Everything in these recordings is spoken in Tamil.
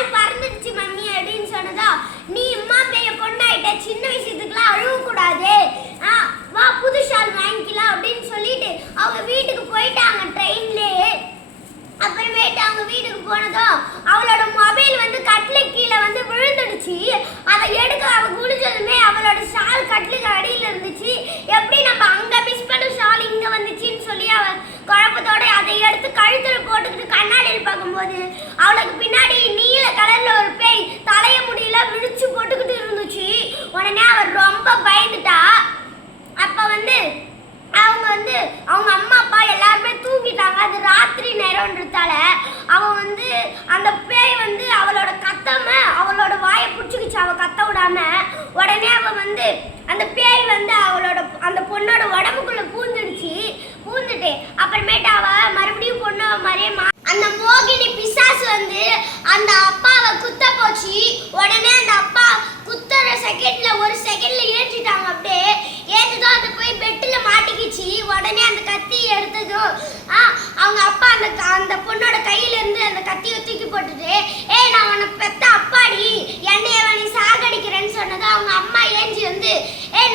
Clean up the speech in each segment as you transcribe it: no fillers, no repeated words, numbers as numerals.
ஷால் பறந்துடுச்சு மம்மி அப்படின்னு சொன்னதா, நீ அம்மா பெரிய பொண்ணாயிட்ட, சின்ன விஷயத்துக்குலாம் அழுவக்கூடாது, வா புது ஷால் வாங்கிக்கலாம் அப்படின்னு சொல்லிட்டு அவங்க வீட்டுக்கு போயிட்டாங்க ட்ரெயின்லேயே. அப்புறமேட்டு அவங்க வீட்டுக்கு போனதும் அவளோட மொபைல் வந்து கட்டிலுக்கு கீழே வந்து விழுந்துடுச்சு. அதை எடுக்க அவ குடிச்சதுமே அவளோட ஷால் கட்டிலுக்கு அடியில் இருந்துச்சு. எப்படி நம்ம அங்கே மிஸ் பண்ண ஷால் இங்கே வந்துச்சுன்னு சொல்லி அவ குழப்பத்தோட அதை எடுத்து கழுத்தில் போட்டுக்கிட்டு கண்ணாடியில் பார்க்கும்போது அவளுக்கு பின்னாடி நீல கலர்ல ஒரு பேய் தலைய முடியல விழிச்சு போட்டுக்கிட்டு இருந்துச்சு. உடனே அவர் ரொம்ப பயந்துட்டா. அப்ப வந்து அவங்க அம்மா அப்பா எல்லாருமே தூங்கிட்டாங்க. அது ராத்திரி நேரம்ன்றதால அவன் வந்து அந்த பேய் வந்து அவளோட அவளோட வாயை பிடிச்சிக்கிச்சு, அவ கத்த விடாம. உடனே அவ வந்து அந்த பேய் வந்து அவளோட அந்த பொண்ணோட உடம்புக்குள்ள பூந்துட்டு அப்புறமேட்டு அவ மறுபடியும் பொண்ணு மாதிரியே அந்த மோகினி பிசாசு வந்து அந்த அப்பாவை குத்த போச்சு. உடனே அந்த அப்பா குத்துற ஒரு செகண்ட்ல ஏற்றிட்டாங்க. அப்படியே ஏற்றதும் அது போய் பெட்டில் மாட்டிக்கிச்சு. உடனே அந்த கத்தி எடுத்ததும் அவங்க அப்பா அந்த பொண்ணோட கையில இருந்து அந்த கத்தியை தூக்கி போட்டுட்டு, நான் உன்னை பெத்த அப்பாடி, என்னைய நீ சாகடிக்கிறேன்னு சொன்னதும் அவங்க அம்மா ஏஞ்சி வந்து,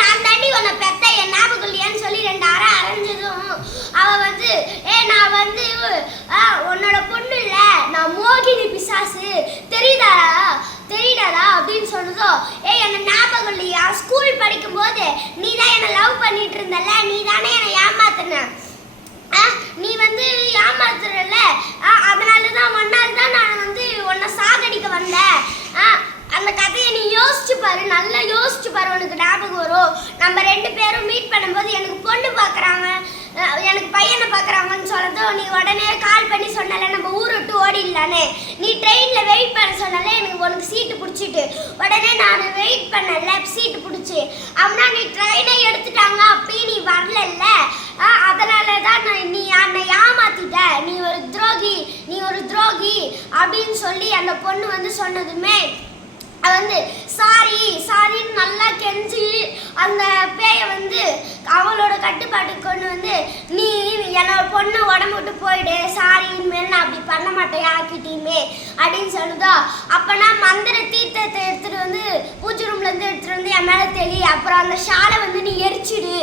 நான் தாண்டி உன்னை பெத்த, என் ஞாபகம் இல்லையான்னு சொல்லி 2 அரை அரைஞ்சதும் அவ வந்து, நான் வந்து உன்னோட பொண்ணு இல்ல, நான் மோகினி பிசாசு, தெரியுதாடா அப்படின்னு சொன்னதோ, என்ன ஞாபகம் இல்லையா, ஸ்கூல் படிக்கும் போது நீ தான் என்ன லவ் பண்ணிட்டு இருந்தல, நீ தானே என்னை ஏமாத்துன, நீ வந்து ஏமாத்துறல, அதனாலதான் ஒன்னால தான் நான் வந்து உன்னை சாகடிக்க வந்தேன். அந்த கதையை நீ யோசிச்சு பாரு, நல்லா யோசிச்சு பாரு, உனக்கு ஞாபகம் வரும். நம்ம 2 பேரும் மீட் பண்ணும்போது எனக்கு பொண்ணு பார்க்குறாங்க, எனக்கு பையனை பார்க்குறாங்கன்னு சொன்னதும் நீ உடனே கால் பண்ணி சொன்னல நம்ம ஊரை விட்டு ஓடிடலானே, நீ ட்ரெயினில் வெயிட் பண்ண சொன்னால உனக்கு சீட்டு பிடிச்சிட்டு, உடனே நான் வெயிட் பண்ணல சீட்டு பிடிச்சி. அப்படின்னா நீ ட்ரெயினை எடுத்துட்டாங்க, அப்பயும் நீ வரல, அதனால தான் நீ என்னை ஏமாத்திட்ட, நீ ஒரு துரோகி அப்படின்னு சொல்லி அந்த பொண்ணு வந்து சொன்னதுமே வந்து சாரின்னு நல்லா கெஞ்சி அந்த பேயை வந்து அவளோட கட்டுப்பாட்டுக்கு கொண்டு வந்து, நீ என்னோட பொண்ணு உடம்பு விட்டு போயிடு, சாரி இனிமேல் நான் அப்படி பண்ண மாட்டேன் யாக்கிட்டையுமே அப்படின்னு சொல்லுதோ. அப்போனா மந்திர தீர்த்தத்தை எடுத்துகிட்டு வந்து பூஜை ரூம்லேருந்து எடுத்துகிட்டு வந்து என் மேலே தெளி, அப்புறம் அந்த ஷாலை வந்து நீ எரிச்சிடு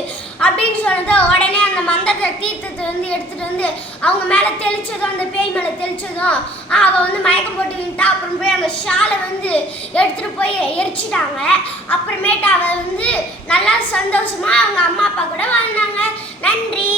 அப்படின்னு சொன்னதோ. உடனே அந்த மந்திர தீர்த்தத்தை வந்து எடுத்துகிட்டு வந்து அவங்க மேலே தெளிச்சதும், அந்த பேய் மேலே தெளிச்சதும் அவள் வந்து மயக்கம் போட்டு விட்டா. அப்புறம் போய் அந்த ஷாலை வந்து எடுத்துகிட்டு போய் எரிச்சிட்டாங்க. அப்புறமேட்டு அவள் வந்து நல்லா சந்தோஷமாக அவங்க அம்மா அப்பா கூட வாழ்ந்தாங்க. நன்றி.